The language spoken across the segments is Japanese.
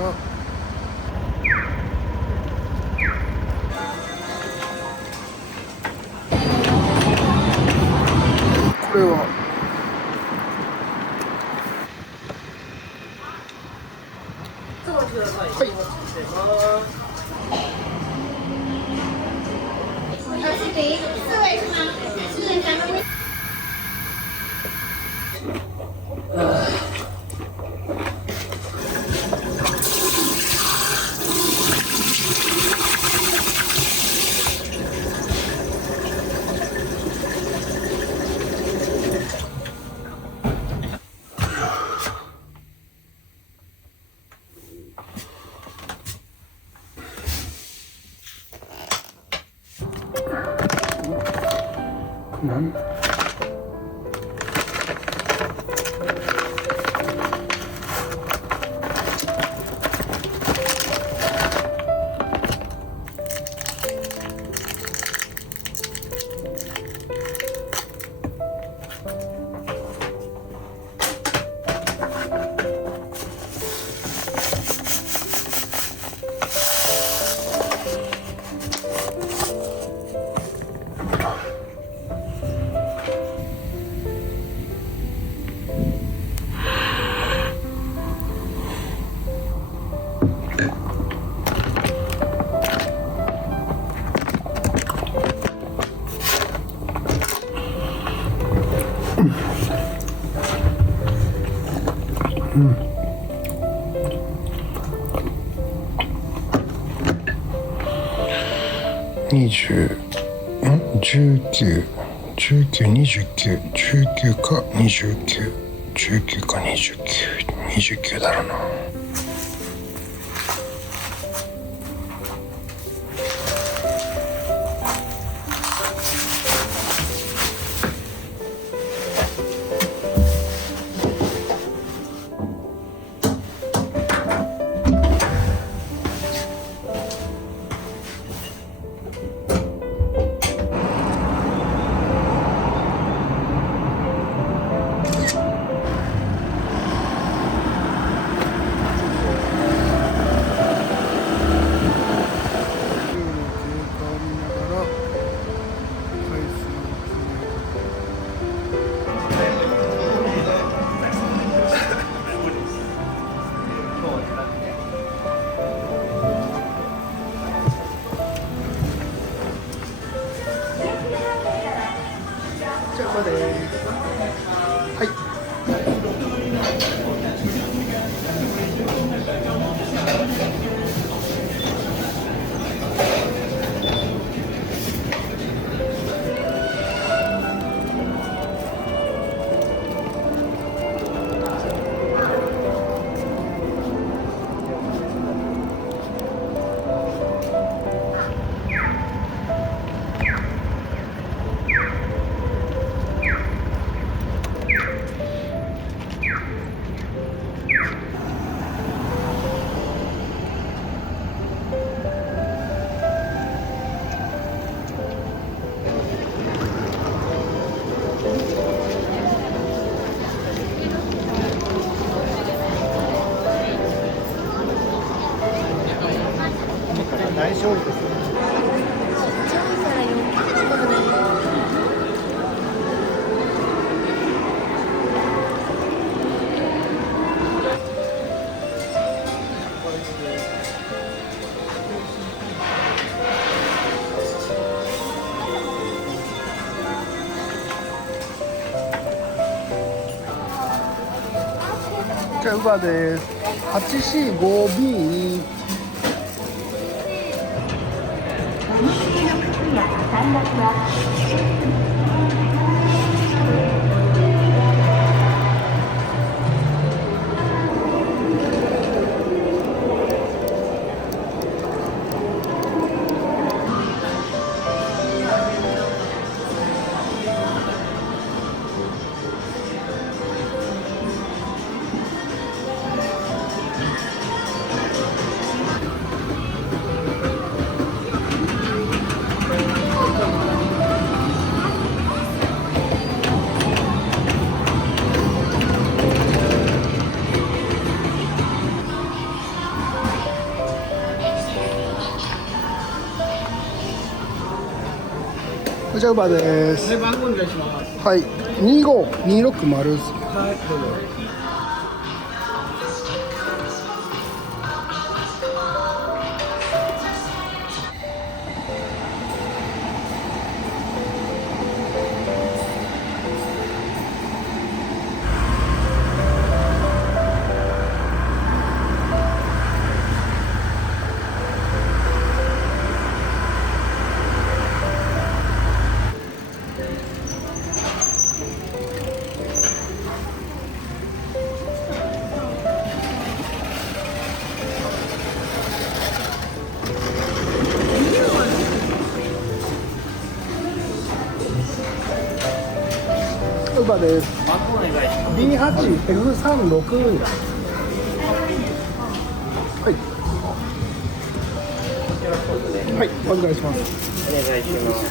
ら、これははい。なん20、19、19、29、19か29、19か29、29だろうな。はい大勝利です。じゃあウバです。845B。じゃあウーバーです。番号お願いします。はい、25260です。はい、どうぞ。ウーバーです。番号お願いします。B8F36 です。はい。はい、お願いします。お願いします。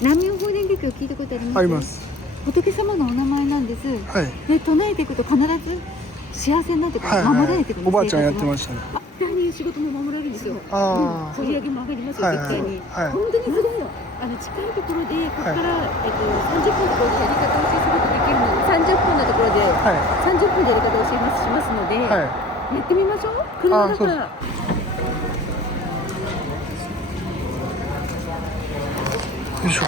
南無妙法蓮華経聞いたことあります？あります。仏様のお名前なんです。はい。で唱えていくと必ず幸せになってくる、はい、守られてくる。おばあちゃんやってましたね。絶対に仕事も守られるんですよ。あ売り上げも上がりますよ、はい絶対に。はい本当にすごいよ。近いところでここから、30分のところでやり方を教えすることできるので、30分のところで、はい。30分でやり方を教えますしますので、はやってみましょう。車だから。い。よいしょ。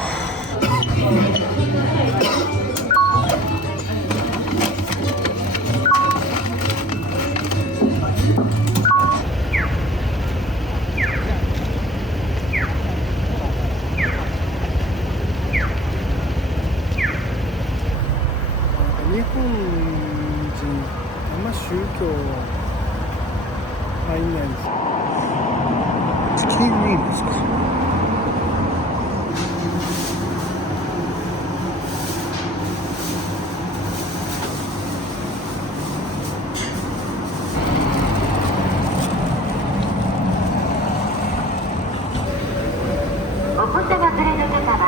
日本人あんま宗教入んないんですよ。チキンウィングですか。お子様連れの方は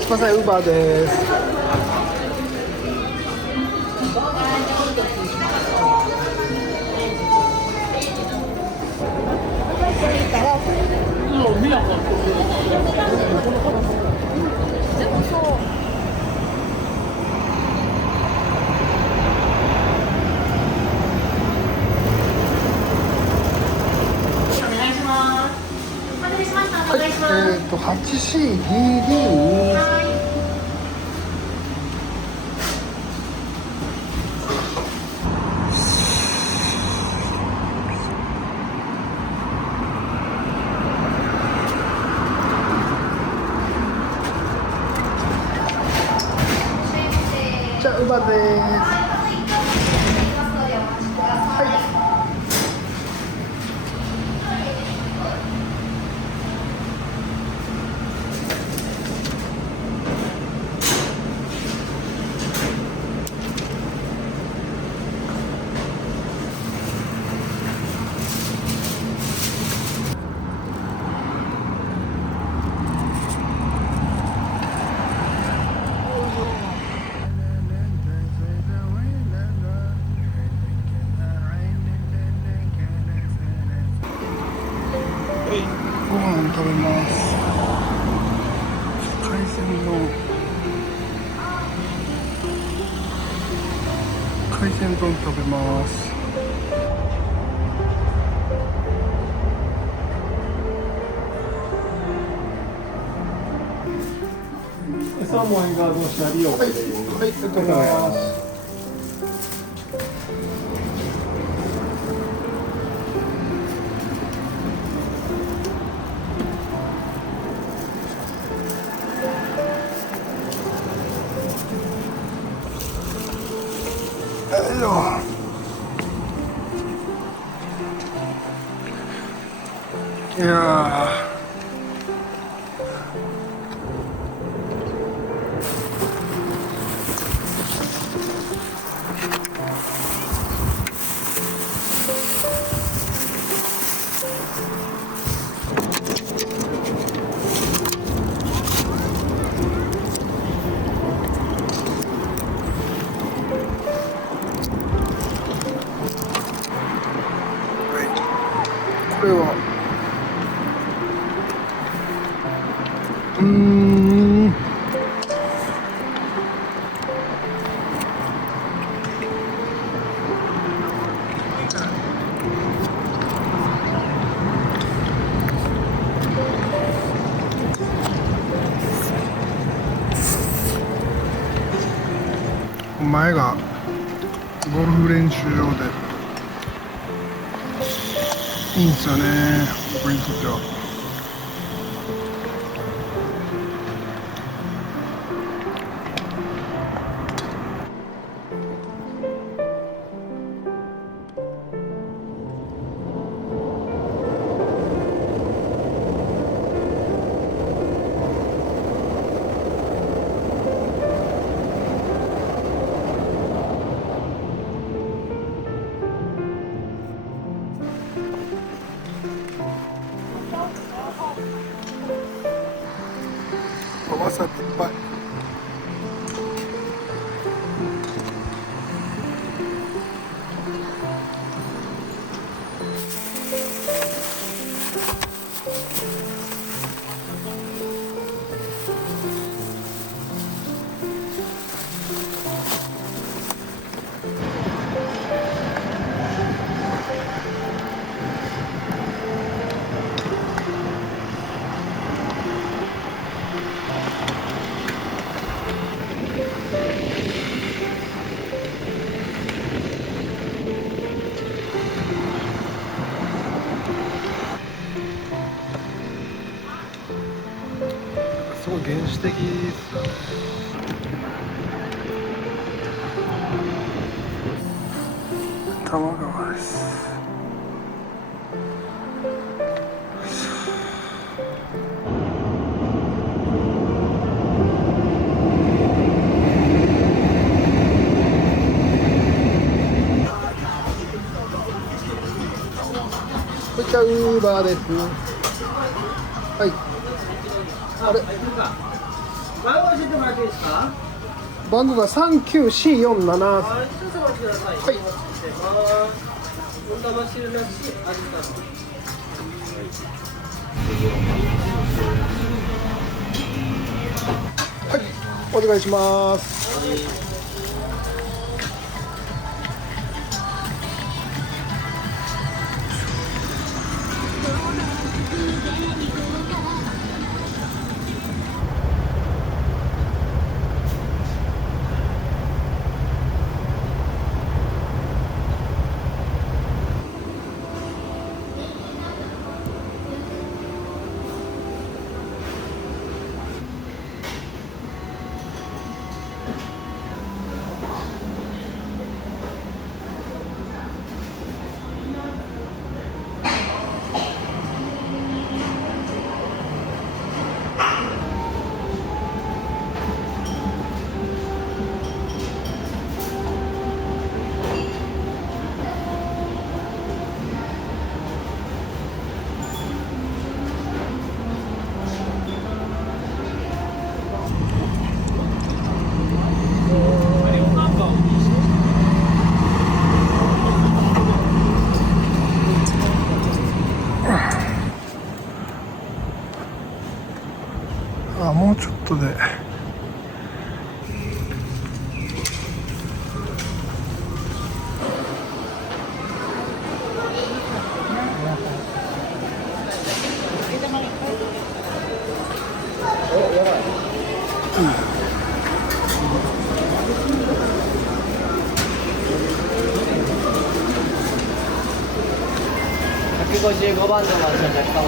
すみません、ウーバーです。はい、8CDD2。じゃあ、ウーバーです。はい。ご飯食べます。海鮮丼食べます。サーモンエンガードのシャリオはい、はい、ありがとうございます。いやこれは前がゴルフ練習場でいいんですよね、僕にとっては。わさびいっぱい。すごい原始的ですよね。多摩川です。こちらウーバーです。はい。あれ番号教えてもらっていいですか？番号が3947。はい、少々お待ちください。はい。温玉汁なし、味玉。はい、お願いします。あ、もうちょっとで。155番のお客様。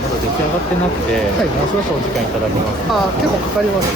まだ出来上がってなくて、はい、もう少々お時間いただけますか？あ、結構かかります。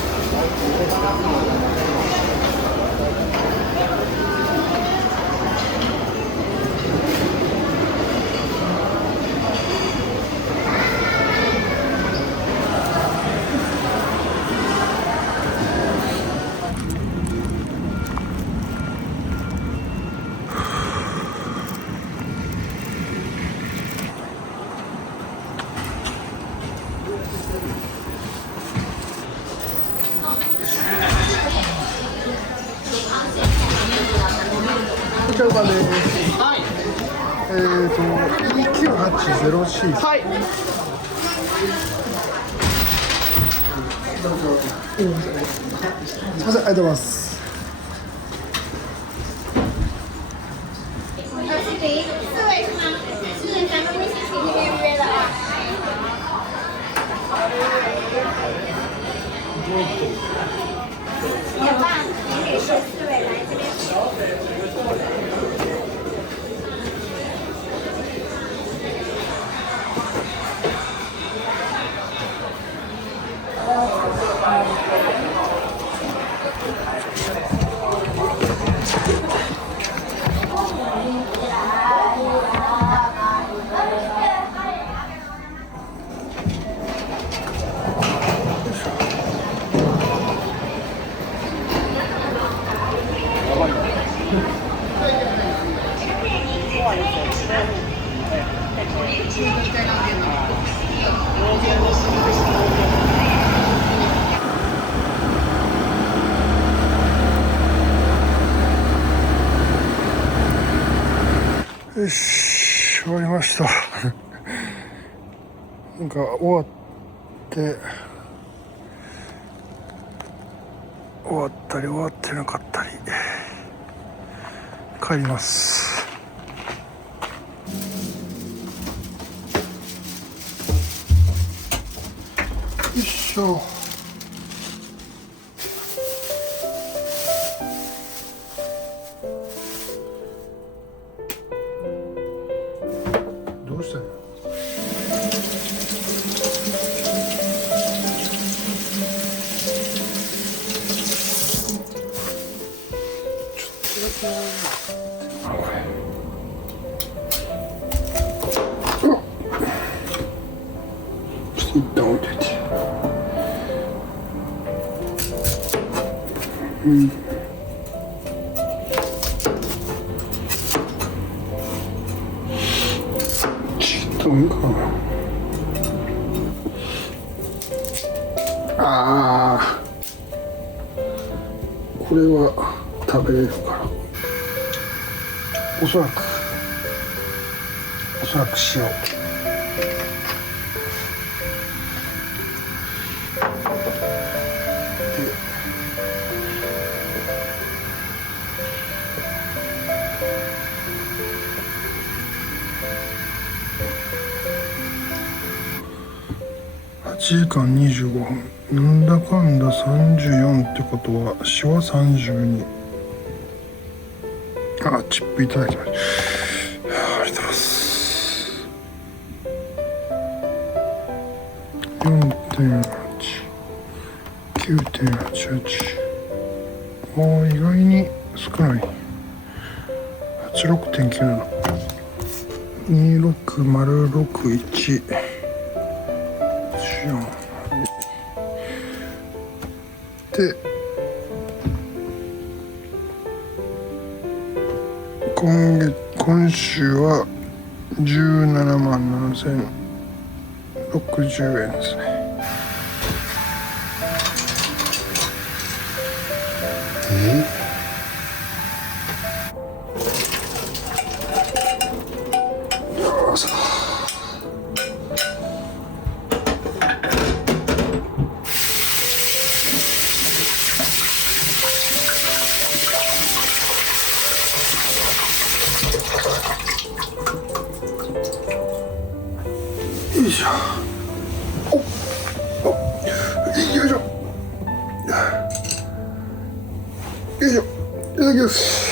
番です。はい。E980C。はい。どうぞ。すみません、ありがとうございます。よし、終わりました。なんか終わったり終わってなかったり、帰ります。よいしょ。どうしたの？一旦置いといて。ちょっといいかな。これは食べれるから。おそらく塩。8時間25分。なんだかんだ34ってことはシは32。チップいただきました。ありがとうございます。4.8、9.88。もう意外に少ない。86.97。26061。で、今週は17万7060円ですね。よいしょ。よいしょ。よいしょ。よいしょ。いただきます。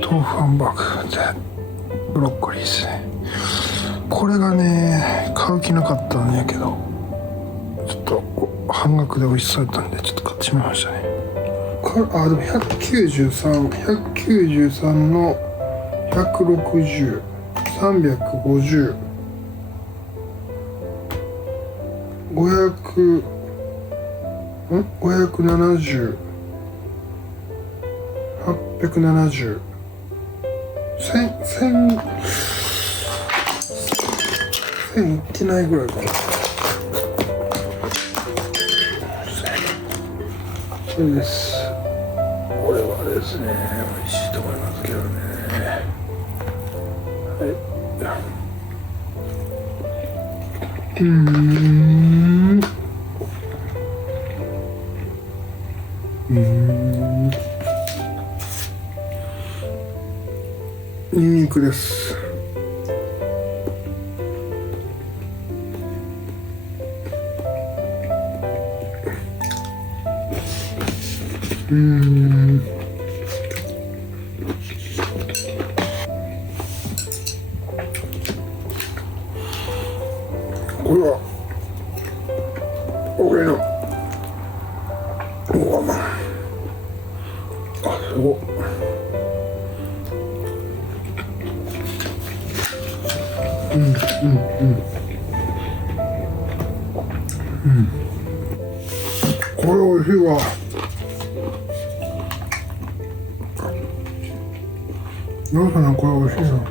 豆腐ハンバーグでブロッコリーですね。これがね、買う気なかったんやけど、ちょっと半額で美味しそうだったんでちょっと買ってしまいましたね。でも193の160、350、570、870、1000いってないぐらいかな。それです。ですね。美味しいと思いますけどね。はい。ニンニクです。これは俺のごま。あ、すごっ。これ美味しいわ。どうかな、これ美味しいな。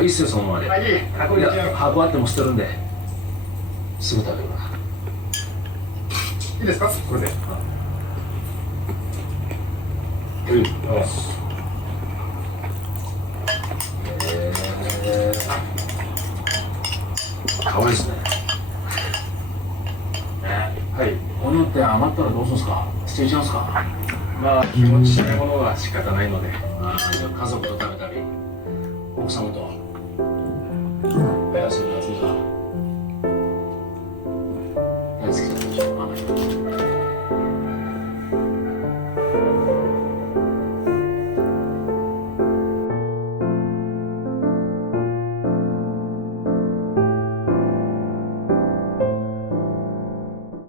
いいっすよ、そのままで。いや、箱あっても捨てるんで、すぐ食べるから。いいですか、これで。かわいいですね。はい。このって余ったらどうするんですか。捨てちゃうんですか。まあ、気持ちしないものは仕方ないので、家族と食べたり、奥様と。おやすみなさい。